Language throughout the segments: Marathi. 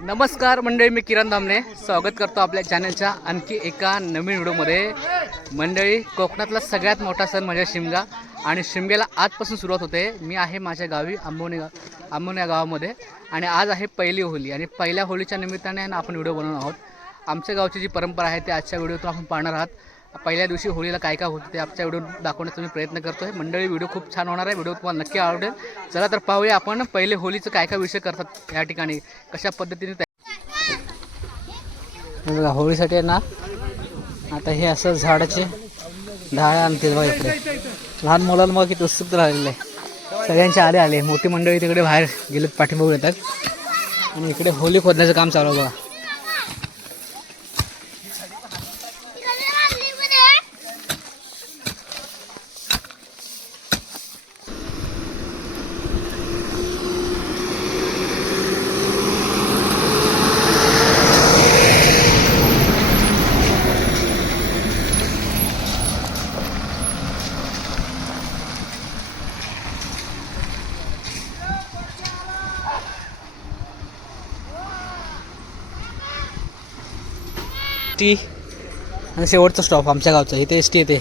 नमस्कार मंडळी, मी किरण दामले स्वागत करतो आपल्या चॅनलच्या आणखी एका नवीन व्हिडिओमध्ये। मंडळी, कोकणातला सगळ्यात मोठा सण म्हणजे शिमगा आणि शिमग्याला आजपासून सुरुवात होते। मी आहे माझ्या गावी आंबोनी गावामध्ये आणि आज आहे पहिली होळी आणि पहिल्या होळीच्या निमित्ताने आपण व्हिडिओ बनवणार आहोत। आमच्या गावची जी परंपरा आहे ते आजच्या व्हिडिओतून आपण पाहणार आहात। पहिल्या दिवशी होळीला काय काय होतं ते आजच्या व्हिडिओ दाखवण्याचा मी प्रयत्न करतोय। मंडळी, व्हिडिओ खूप छान होणार आहे, व्हिडिओ तुम्हाला नक्की आवडेल। चला तर पाहूया आपण पहिले होळीचं काय काय विषय करतात या ठिकाणी, कशा पद्धतीने बघा। होळीसाठी आहे ना, आता हे असं झाडाचे ढाळे आणतील बघा। इकडे लहान मुलांना किती उत्सुक राहिलेलं आहे, सगळ्यांचे आले मोठी मंडळी तिकडे बाहेर गेलेत, पाठीमागे येतात आणि इकडे होळी खोदण्याचं काम चालू आहे बघा। टी आणि शेवटचा स्टॉप आमच्या गावचा, इथे एस टी येते।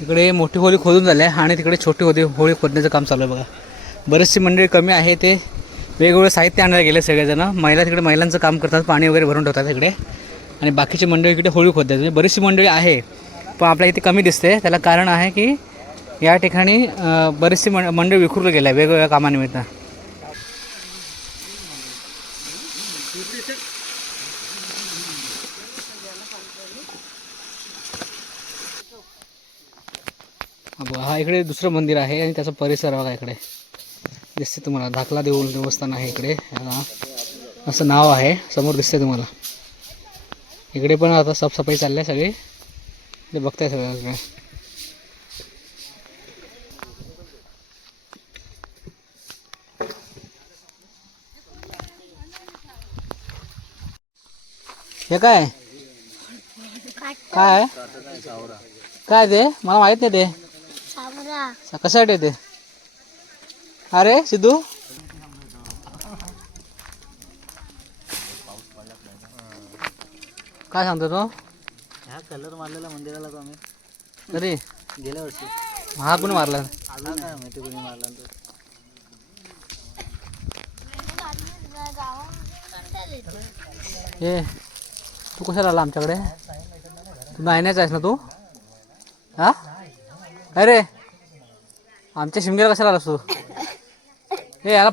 इकडे मोठी होळी खोदून झाली आहे आणि तिकडे छोटी होळी खोदण्याचं काम चालू आहे बघा। बरेचशी मंडळी कमी आहे, ते वेगवेगळे साहित्य आणायला गेले सगळेजण। महिला महिलांचं काम करतात, पाणी वगैरे भरून ठेवतात इकडे आणि बाकीची मंडळी इकडे होळी खोदतात। म्हणजे बरीचशी मंडळी आहे पण आपल्या इथे कमी दिसते। त्याला कारण आहे की या ठिकाणी बरीचशी मंडळी विखुरली गेल्या वेगवेगळ्या कामानिमित्त। हा इकडे दुसरं मंदिर आहे आणि त्याचा परिसर बघा। इकडे दिसते तुम्हाला धाकला देवस्थान आहे इकडे, असं नाव आहे, समोर दिसते तुम्हाला। इकडे पण आता साफसफाई चालली आहे सगळी, ते बघताय सगळं इकडे। हे काय काय काय ते मला माहित नाही ते कशासाठी ते। अरे सिद्धू, काय सांगतो तो? ह्या कलर मारलेला मंदिराला तो आम्ही तरी गेल्या वर्षी। हा कोणी मारला? आला काय माहिती कोणी मारला तो। हे तू कशाला आला आमच्याकडे? तू नायण्याचा आहेस ना तू? हा अरे आमच्या शिमग्याला कशाला आलास तू? हे याला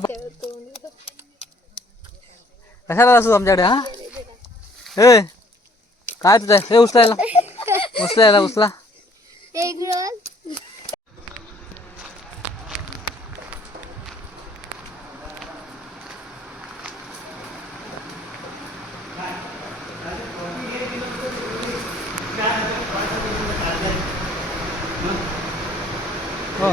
कशाला आलास तू आमच्याकडे? हा हे काय तुझं? हे उचला उचला। हो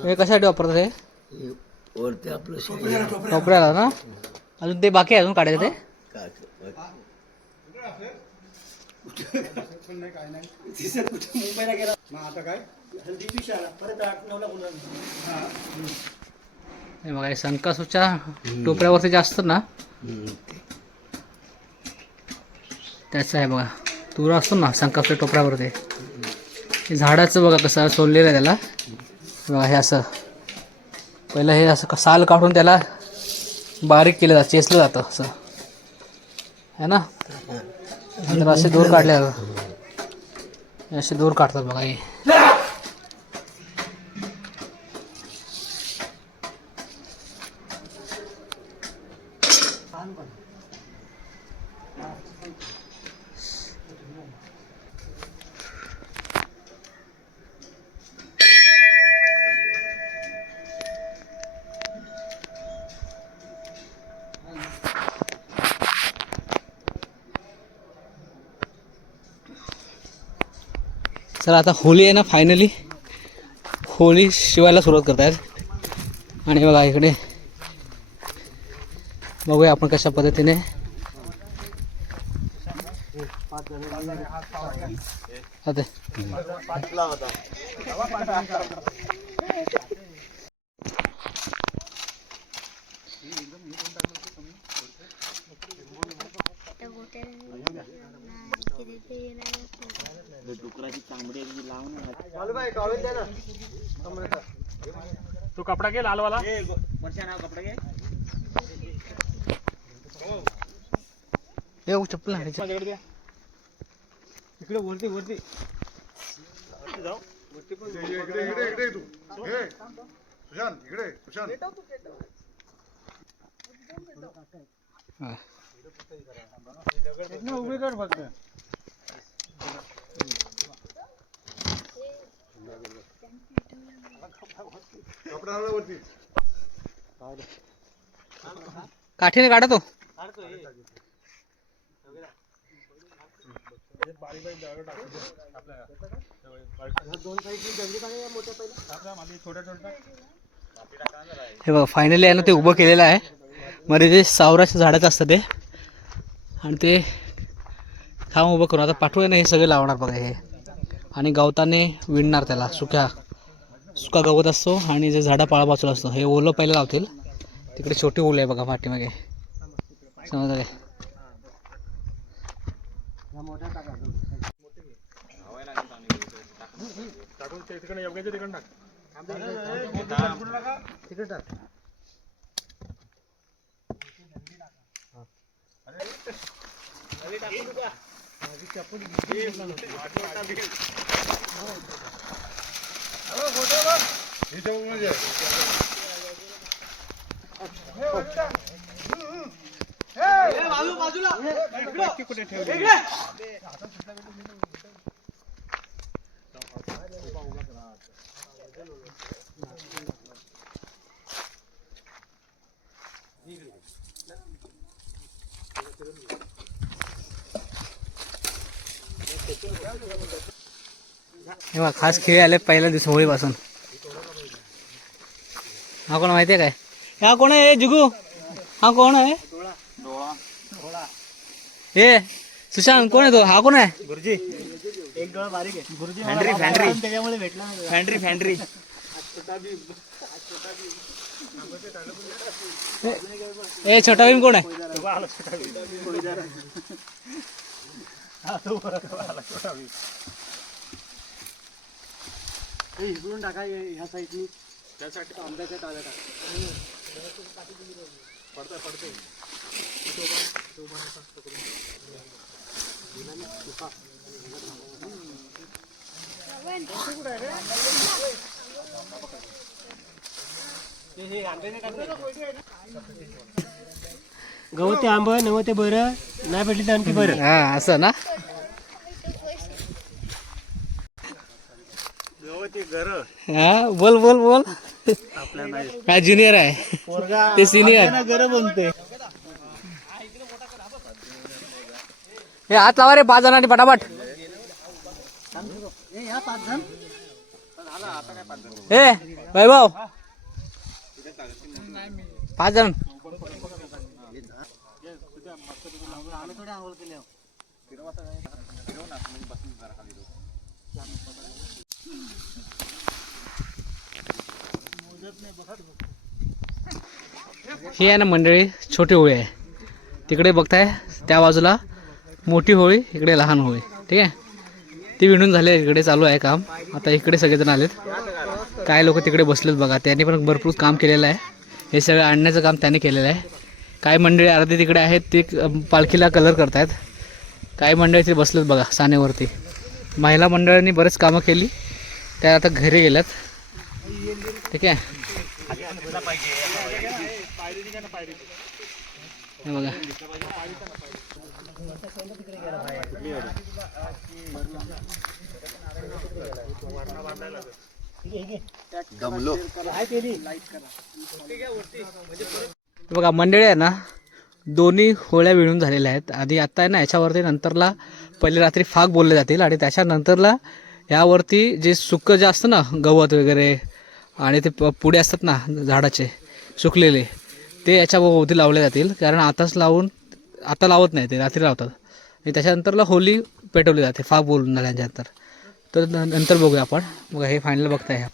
हे कशासाठी वापरतात? हे वरती आपलं टोपऱ्याला ना? अजून ते बाकी आहे अजून काढायचं ते? हे बघा, संकासूच्या टोपऱ्यावरती जास्त ना त्याचं आहे बघा। तुरा असतो ना संकासूच्या टोपऱ्यावरती, हे झाडाचं बघा कसं सोललेलं आहे त्याला बघा। हे असं पहिलं हे असं साल काढून त्याला बारीक केलं जातं, चेचलं जातं असं है ना। नंतर असे दोर काढले, असे दोर काढतात बघा हे। तर आता होळी आहे ना, फायनली होळी शिवायला सुरुवात करतायत. आणि बघा इकडे बघूया आपण कशा पद्धतीने आता तू कपडा घे लालवाला. हे चप्पल आणायची. इकडे वरती वरती जाऊ. हा. उभी कर फक्त. काठीने काढा तो. हे बघा फायनली आहे ना ते उभं केलेलं आहे. मध्ये जे सावराच्या झाडाचं असतं ते, आणि ते खांब उभं करून आता पाठवू आहे ना, हे सगळे लावणार बघा हे. आणि गवताने विणणार त्याला. सुका गवत असतो आणि जे झाडा पाळा बाजूला असतो हे ओलं पहिलं लावतील. तिकडे छोटी ओलं आहे बघा पाठीमागे, समजलं काय? तिकडे योग्य तिकडे टाक. हे बघा खास खेळ आले पहिल्या दिवस होळीपासून. हा कोण माहिती आहे काय? हा कोण आहे जुगू? हा कोण आहे? हे सुशांत कोण आहे तो? हा कोण आहे? गुरुजी एक डोळा बारीक आहे. गुरुजी फॅन्ड्री फॅन्ड्री त्याच्यामुळे भेटला. फॅन्ड्री फॅन्ड्री. ए छोटा भीम कोण आहे? इकडून टाका ह्या साईडनी. त्यासाठी आंब्याच्या टाळ्या टाका. पडतंय पडतंय. गवते आंब नव्हते बरं, नाही भेटली तर आणखी बरं. हा असं ना. गवते घर हा बोल बोल बोल. काय ज्युनियर आहे ते सिनियर. घर बनतोय. हे हात लावा रे 5 जणांनी पटापट. हे वैभव 5 जण. ही आहे ना मंडळी छोटी होळी आहे. तिकडे बघताय त्या बाजूला मोठी होळी, इकडे लहान होळी. ठीक आहे, ती विणून झाली. इकडे चालू आहे काम. आता इकडे सगळेजण आलेत. काय लोक तिकडे बसलेत बघा. त्यांनी पण भरपूर काम केलेलं आहे. हे सगळं आणण्याचं काम त्यांनी केलेलं आहे. काही मंडळी अर्धी तिकडे आहेत, ते पालखीला कलर करतायत. काही मंडळी ते बसलेत बघा सानेवरती. महिला मंडळांनी बरेच कामं केली, त्या आता घरी गेल्यात. ठीक आहे, हे बघा. बघा मंडळी आहे ना, दोन्ही होळ्या विणून झालेल्या आहेत. आधी आत्ता आहे ना याच्यावरती, नंतरला पहिले रात्री फाग बोलले जातील आणि त्याच्यानंतरला यावरती जे सुकं जे असतं ना गवत वगैरे आणि ते पुढे असतात ना झाडाचे सुकलेले ते याच्या भोवती लावले जातील. कारण आता लावत नाही, ते रात्री लावतात आणि त्याच्यानंतरला होली पेटवली जाते फाग बोलून झाल्यानंतर. तर नंतर बघूया आपण. बघा हे फायनल बघताय.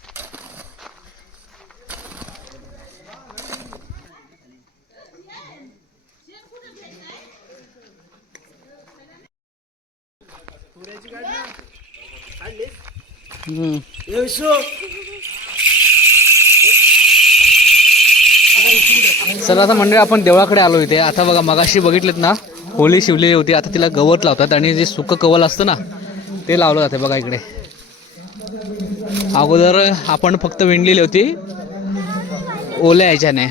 चला आता मंडळी आपण देवळाकडे आलो इथे. आता बघा मगाशी बघितलेत ना होली शिवलेली होती, आता तिला गवत लावतात आणि जे सुकं कवल असतं ना ते लावलं जाते. बघा इकडे अगोदर आपण फक्त विणलेली होती ओल्या ह्याच्याने,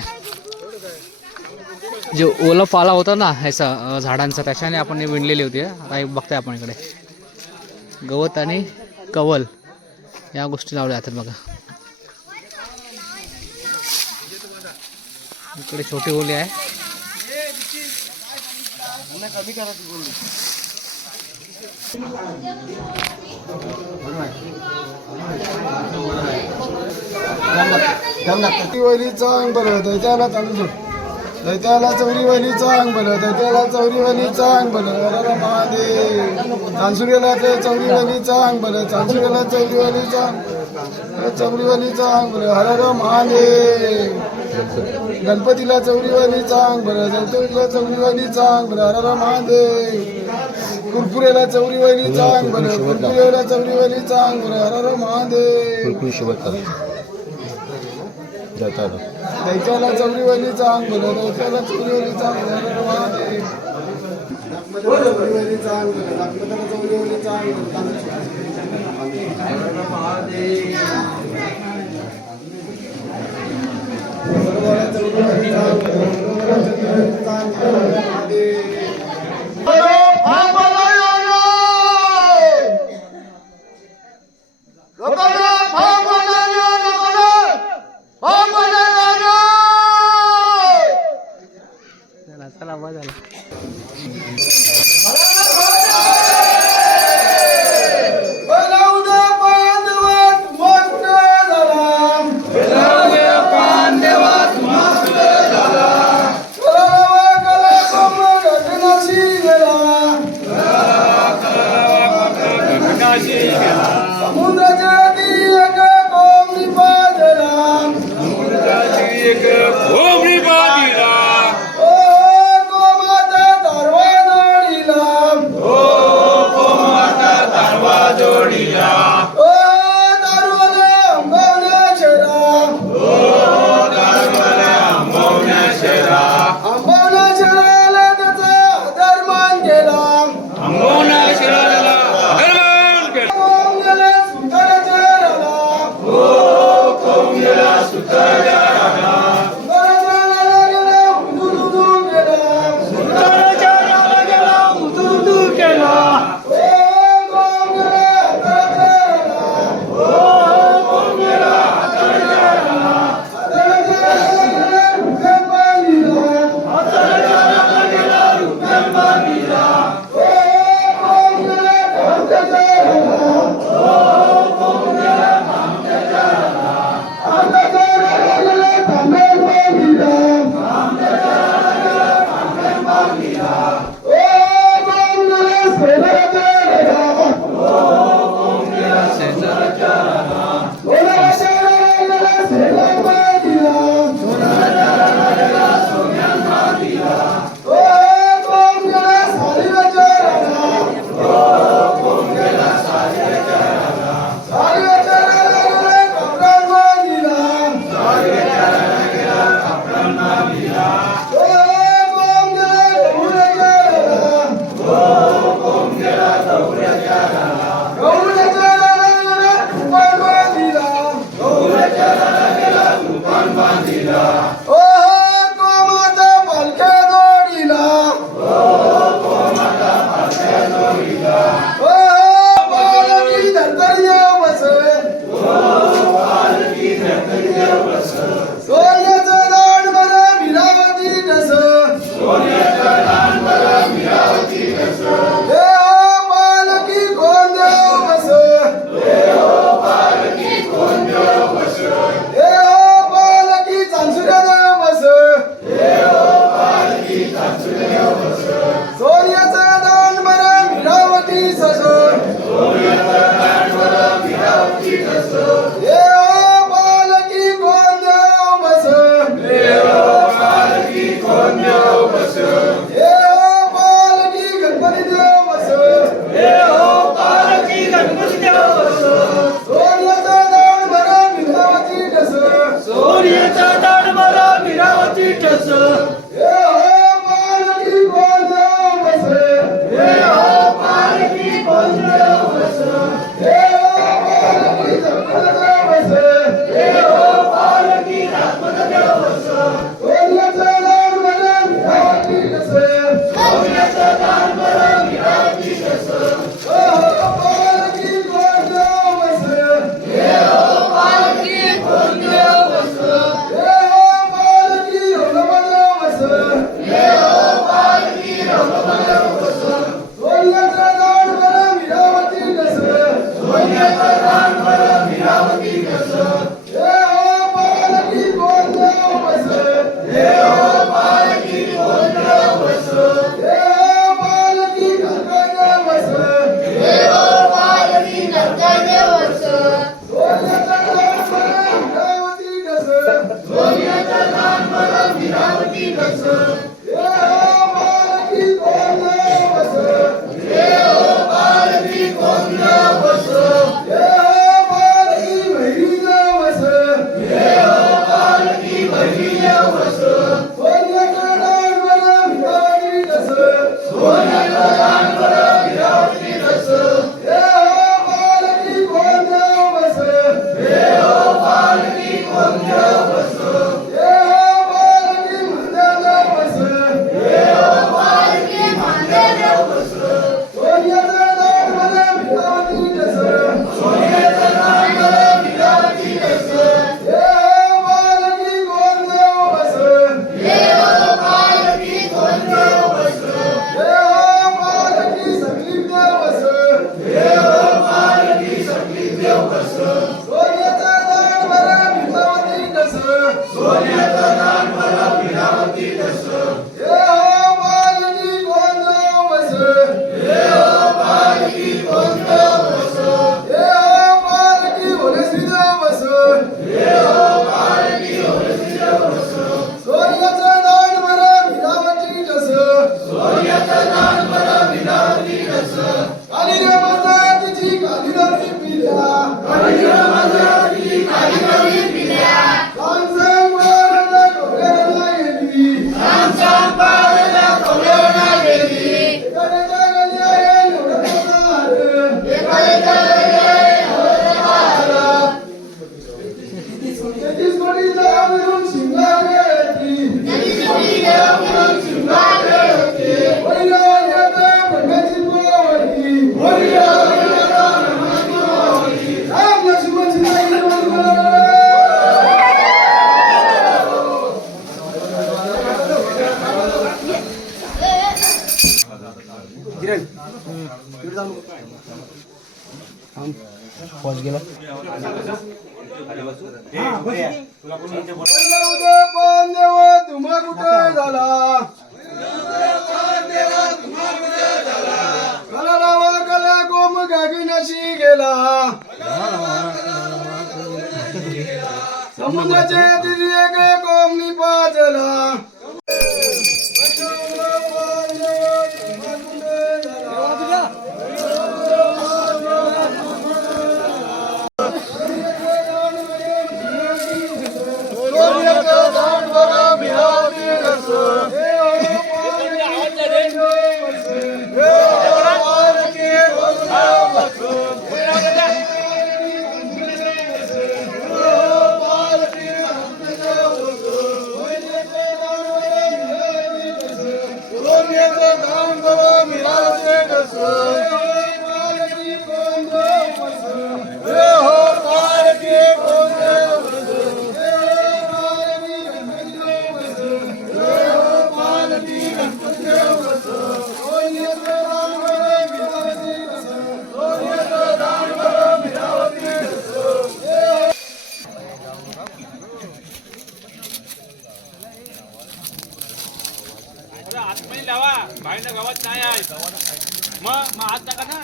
जे ओला पाला होता ना ह्याचा झाडांचा त्याच्याने आपण विणलेली होती. आता हे बघताय आपण इकडे गवत आणि कवल या गोष्टी लावल्या जातात. बघा इकडे छोटी ओली आहे. चौरीवलीचा अंग बरं दैत्याला तांदूळ दैत्याला चौरीवलीचा अंग बरं दैत्याला चौरीवलीचा अंग बरं हर महादेव चांसुरीला चौरीवलीचा अंग बरं चांसुरीला चौरीवलीचा अंग बरं हर महादेव गणपतीला चौरीवलीचा अंग बरं गणपतीला चौरीवलीचा अंग बरं हर महादेव कुरकुरेला चौरीवलीचा अंग बरं कुरकुरेला चौरीवलीचा अंग बरं हर महादेव दैत्याला चौरीवलीचा अंग बरं दैत्याला चौरीवलीचा अंग बरं महादेव चौरीवलीचा अंग बरं चौरीवलीचा चला आवाज आला. बोलावलं हे हो पालकी कोण देव बस हे हो पालकी गणपती देव बस सोन्याचा दाड बरा मिरावती ठस हे हो पालकी कोण देव बस हे हो पालकी कोण देव बस हे हो पालकी गणपती देव बस हे हो पालकी गणपती देव बस सोन्याचा दाड बरा मिरावती ठस सोन्याचा दाड बरा मिरावती ठस हे हो पालकी कोण देव बस हे हो पालकी कोण देव बस हे हो पालकी रंगमंगल बस हे हो पालकी रंगमंगल बस सोन्याचा दाड बरा मिरावती ठस सोन्याचा दाड बरा मिरावती ठस हे हो पालकी कोण देव बस हे हो पालकी कोण देव बस हे हो पालकी गणपती बस हे हो पालकी गणपती बस सोन्याचा दाड बरा मिरावती ठस सोन्याचा दाड बरा मिरावती ठस हे हो पालकी कोण देव बस हे हो पालकी कोण देव बस हे हो पालकी भैरी देव बस हे हो पालकी भैरी देव बस सोन्याचा दाड बरा मिरावती ठस सोन्याचा दाड बरा मिरावती ठस हे हो पालकी कोण देव बस हे हो पालकी कोण देव बस हे हो पालकी मंदिर बस हे हो पालकी मंदिर बस सोन्याचा दाड बरा मिरावती ठस सोन्याचा दाड बरा मिरावती ठस हे हो पालकी कोण देव बस हे हो पालकी कोण देव बस हे हो पालकी संगीत देव बस हे हो पालकी संगीत देव बस सोन्याचा दाड बरा मिरावती ठस सोन्याचा दाड बरा मिरावती ठस हे हो पालकी कोण देव बस हे हो पालकी कोण देव बस हे हो पालकी ओलेश्री देव बस हे हो पालकी ओलेश्री देव बस सोन्याचा दाड बरा मिरावती ठस सोन्याचा दाड बरा मिरावती ठस काली रे माझा तुझी काली रवी पिल्या काली रे माझा तुझी काली रवी पिल्या सांग पारला कोरेला गेली सांग पारला कोरेला गेली एकडे जगल्या ये लोडतार एकडे जगल्या ये लोडतार तेतीस कोटी देवावरून शिंगारेती तेतीस कोटी देवावरून शिंगारेती वैरा येते ब्रह्माची पोवरी वैरा येते ब्रह्माची पोवरी राम लक्ष्मण सीता उदय पान देव तुम्हा कुठे झाला कला रावा कला गोम गागिनाशी गेला समुद्राचे तिरी एक कोमनी पाजला बाहेर गावात नाही आहे मग हात टाका ना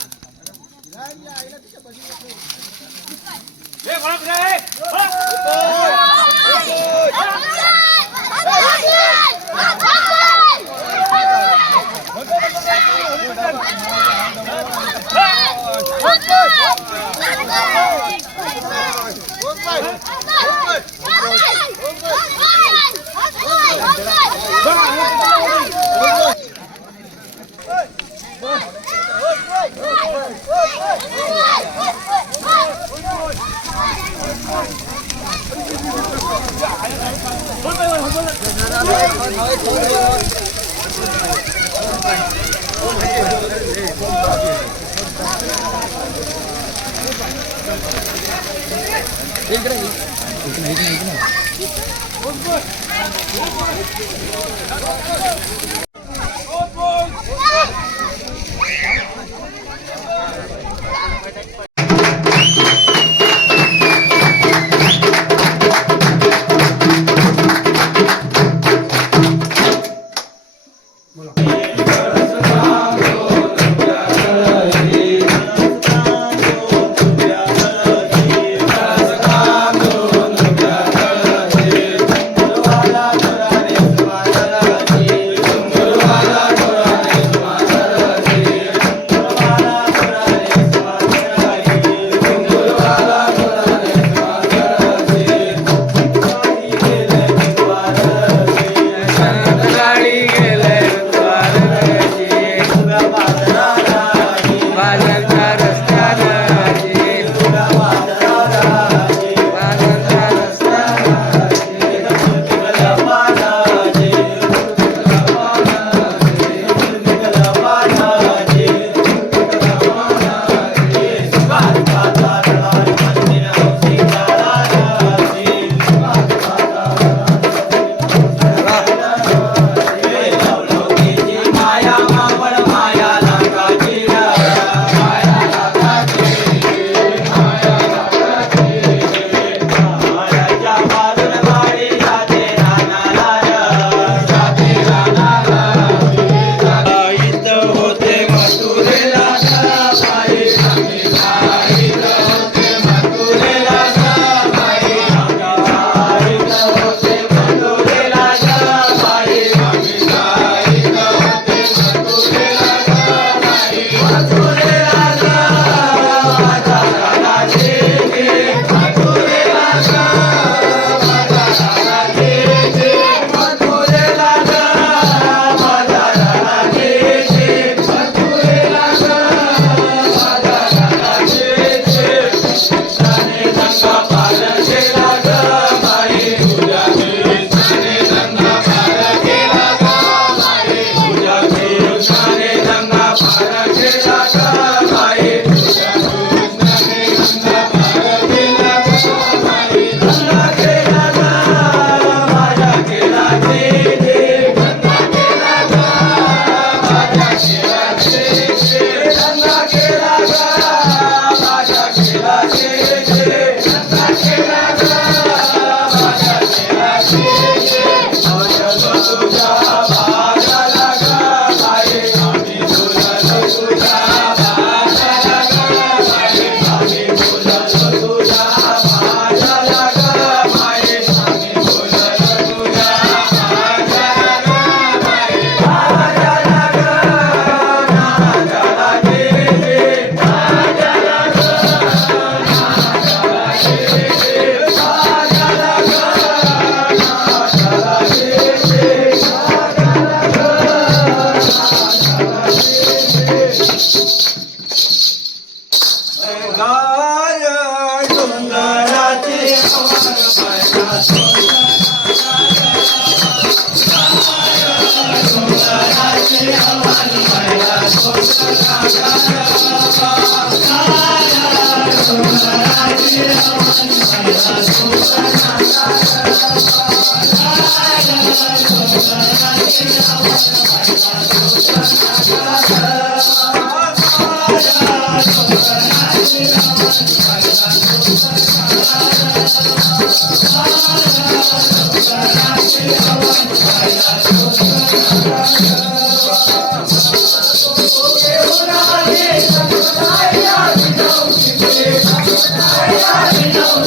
I know.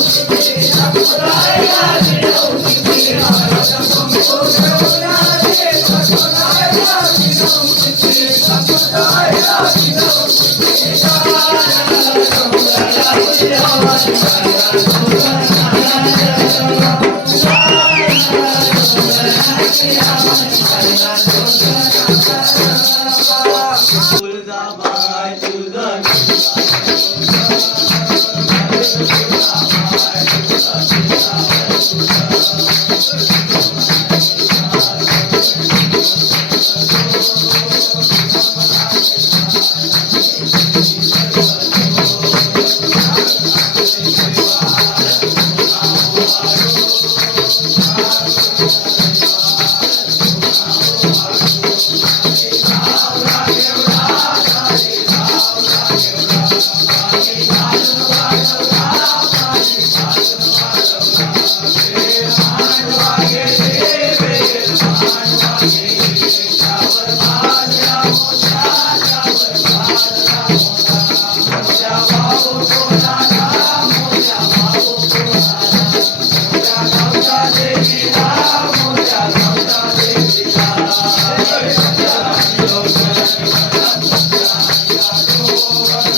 Thank you.